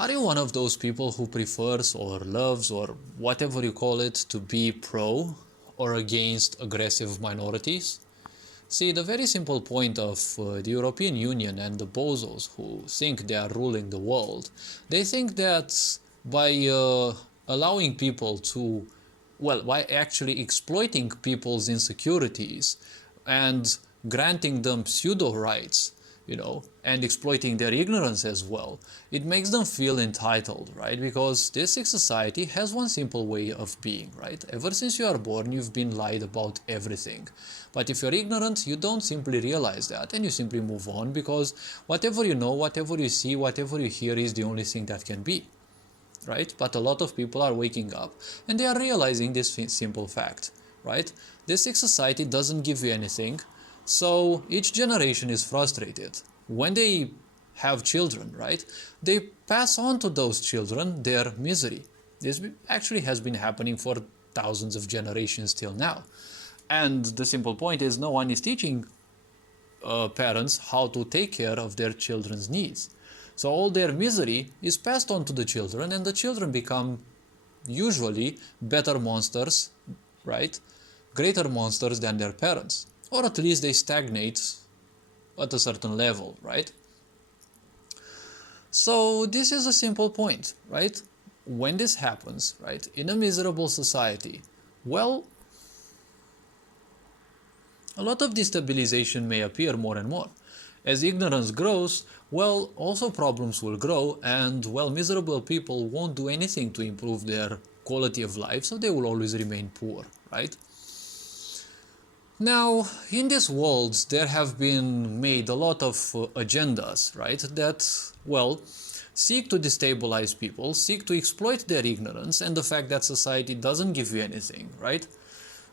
Are you one of those people who prefers or loves or whatever you call it to be pro or against aggressive minorities? See, the very simple point of the European Union and the bozos who think they are ruling the world, they think that by allowing people to, well, by actually exploiting people's insecurities and granting them pseudo rights, and exploiting their ignorance as well, it makes them feel entitled, right? Because this society has one simple way of being, right? Ever since you are born, you've been lied about everything. But if you're ignorant, you don't simply realize that and you simply move on because whatever you know, whatever you see, whatever you hear is the only thing that can be, right? But a lot of people are waking up and they are realizing this simple fact, right? This society doesn't give you anything. So each generation is frustrated. When they have children, right, they pass on to those children their misery. This actually has been happening for thousands of generations till now. And the simple point is no one is teaching parents how to take care of their children's needs. So all their misery is passed on to the children and the children become usually better monsters, right? Greater monsters than their parents. Or at least they stagnate at a certain level, right? So this is a simple point, right? When this happens, right, in a miserable society, well, a lot of destabilization may appear more and more. As ignorance grows, well, also problems will grow and, well, miserable people won't do anything to improve their quality of life, so they will always remain poor, right? Now, in this world, there have been made a lot of agendas, right, that, well, seek to destabilize people, seek to exploit their ignorance and the fact that society doesn't give you anything, right?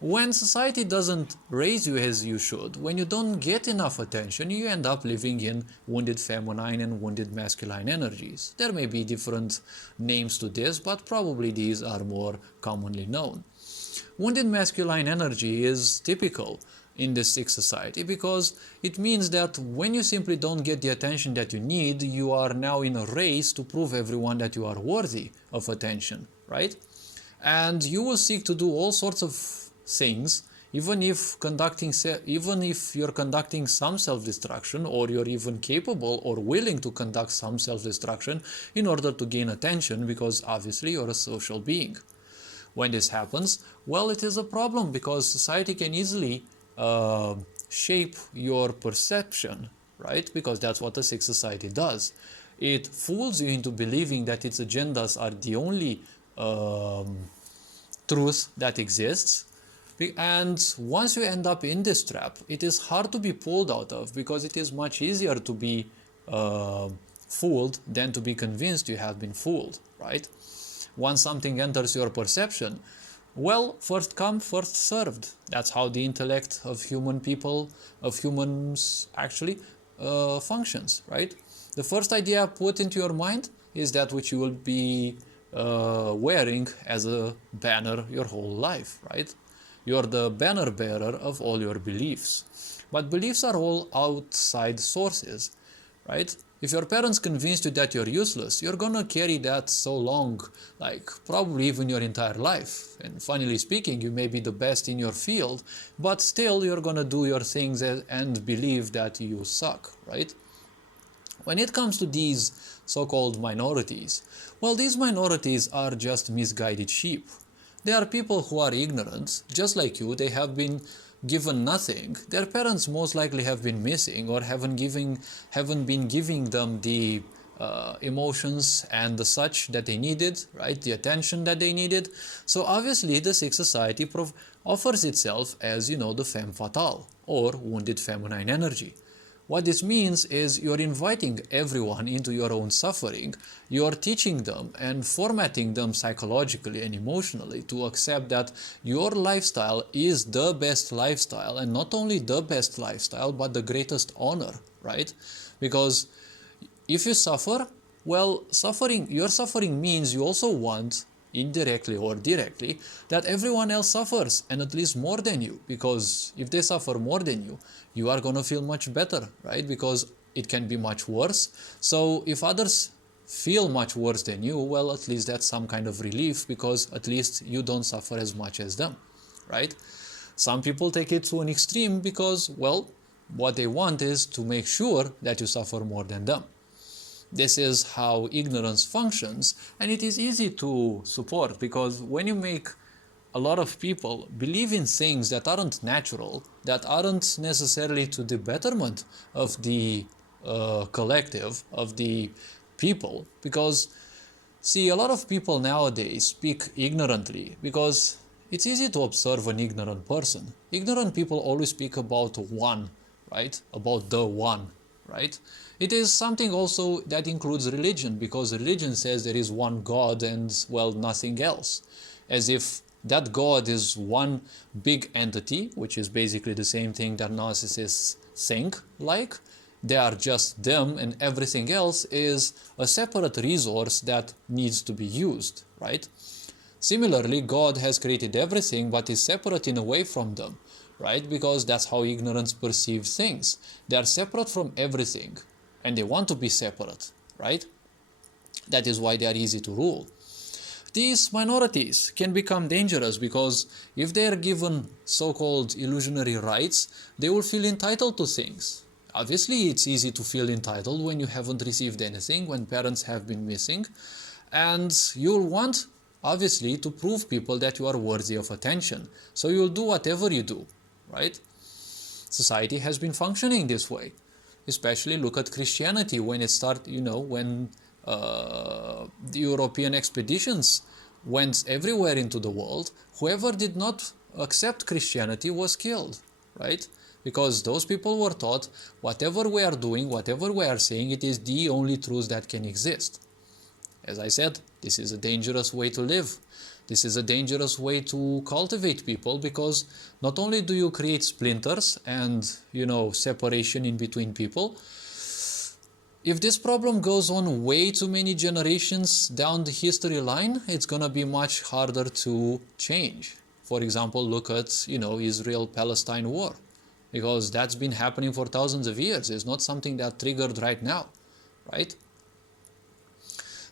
When society doesn't raise you as you should, when you don't get enough attention, you end up living in wounded feminine and wounded masculine energies. There may be different names to this, but probably these are more commonly known. Wounded masculine energy is typical in this sick society because it means that when you simply don't get the attention that you need, you are now in a race to prove everyone that you are worthy of attention, right? And you will seek to do all sorts of things, even if you're conducting some self-destruction, or you're even capable or willing to conduct some self-destruction in order to gain attention, because obviously you're a social being. When this happens, well, it is a problem because society can easily shape your perception, right? Because that's what a sick society does. It fools you into believing that its agendas are the only truth that exists. And once you end up in this trap, it is hard to be pulled out of because it is much easier to be fooled than to be convinced you have been fooled, right? Once something enters your perception, well, first come, first served. That's how the intellect of humans actually functions, right? The first idea put into your mind is that which you will be wearing as a banner your whole life, right? You're the banner bearer of all your beliefs. But beliefs are all outside sources, right? If your parents convinced you that you're useless, you're gonna carry that so long, like probably even your entire life. And funnily speaking, you may be the best in your field, but still you're gonna do your things and believe that you suck, right? When it comes to these so-called minorities, well, these minorities are just misguided sheep. They are people who are ignorant, just like you. They have been given nothing. Their parents most likely have been missing or haven't been giving them the emotions and the such that they needed, right? The attention that they needed. So obviously the sick society offers itself as, the femme fatale or wounded feminine energy. What this means is you're inviting everyone into your own suffering. You're teaching them and formatting them psychologically and emotionally to accept that your lifestyle is the best lifestyle, and not only the best lifestyle, but the greatest honor, right? Because if you suffer, well, your suffering means you also want, indirectly or directly, that everyone else suffers, and at least more than you, because if they suffer more than you, you are going to feel much better, right? Because it can be much worse. So if others feel much worse than you, well, at least that's some kind of relief, because at least you don't suffer as much as them, right? Some people take it to an extreme because, well, what they want is to make sure that you suffer more than them. This is how ignorance functions, and it is easy to support, because when you make a lot of people believe in things that aren't natural, that aren't necessarily to the betterment of the collective, of the people, because see, a lot of people nowadays speak ignorantly because it's easy to observe an ignorant person. Ignorant people always speak about one, right? About the one, right? It is something also that includes religion, because religion says there is one God and, well, nothing else. As if that God is one big entity, which is basically the same thing that narcissists think like. They are just them, and everything else is a separate resource that needs to be used, right? Similarly, God has created everything but is separate in a way from them, right? Because that's how ignorance perceives things. They are separate from everything, and they want to be separate, right? That is why they are easy to rule. These minorities can become dangerous because if they are given so-called illusionary rights, they will feel entitled to things. Obviously, it's easy to feel entitled when you haven't received anything, when parents have been missing, and you'll want, obviously, to prove people that you are worthy of attention. So you'll do whatever you do, right? Society has been functioning this way. Especially look at Christianity when it started, when the European expeditions went everywhere into the world. Whoever did not accept Christianity was killed, right? Because those people were taught whatever we are doing, whatever we are saying, it is the only truth that can exist. As I said, this is a dangerous way to live. This is a dangerous way to cultivate people, because not only do you create splinters and, separation in between people, if this problem goes on way too many generations down the history line, it's gonna be much harder to change. For example, look at, Israel-Palestine war, because that's been happening for thousands of years. It's not something that triggered right now, right?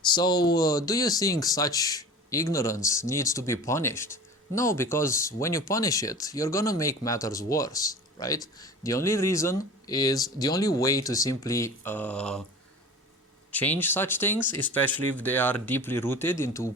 So, do you think such ignorance needs to be punished? No, because when you punish it, you're gonna make matters worse, right? The only way to simply change such things, especially if they are deeply rooted into,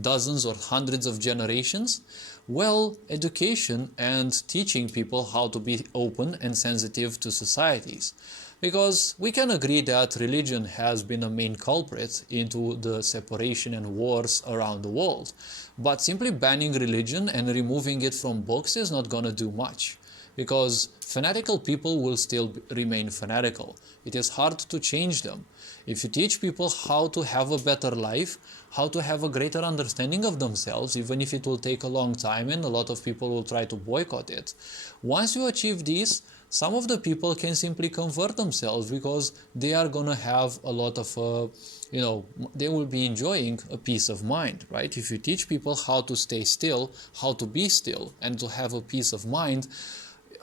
dozens or hundreds of generations, well, education and teaching people how to be open and sensitive to societies. Because we can agree that religion has been a main culprit into the separation and wars around the world. But simply banning religion and removing it from books is not going to do much. Because fanatical people will still remain fanatical. It is hard to change them. If you teach people how to have a better life, how to have a greater understanding of themselves, even if it will take a long time and a lot of people will try to boycott it, once you achieve this, some of the people can simply convert themselves, because they are going to have a lot of, they will be enjoying a peace of mind, right? If you teach people how to stay still, how to be still, and to have a peace of mind,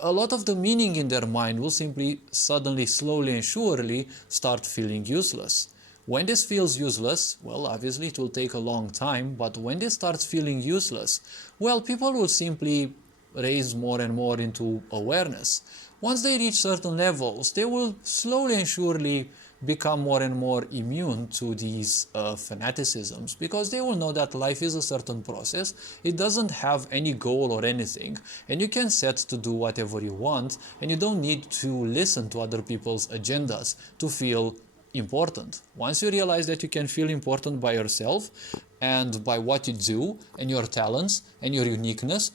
a lot of the meaning in their mind will simply suddenly, slowly and surely start feeling useless. When this feels useless, well, obviously it will take a long time, but when this starts feeling useless, well, people will simply raise more and more into awareness. Once they reach certain levels, they will slowly and surely become more and more immune to these fanaticisms, because they will know that life is a certain process. It doesn't have any goal or anything, and you can set to do whatever you want, and you don't need to listen to other people's agendas to feel important. Once you realize that you can feel important by yourself and by what you do and your talents and your uniqueness,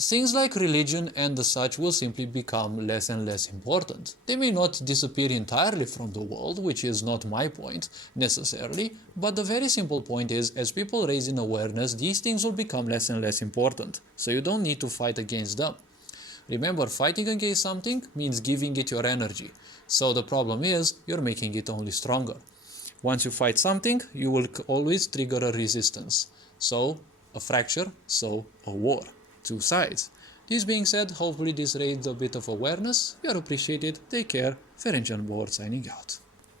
things like religion and the such will simply become less and less important. They may not disappear entirely from the world, which is not my point necessarily, but the very simple point is, as people raise in awareness, these things will become less and less important. So you don't need to fight against them. Remember, fighting against something means giving it your energy. So the problem is, you're making it only stronger. Once you fight something, you will always trigger a resistance. So a fracture, so a war. Two sides. This being said, hopefully this raised a bit of awareness. You are appreciated. Take care. Ferenc Board signing out.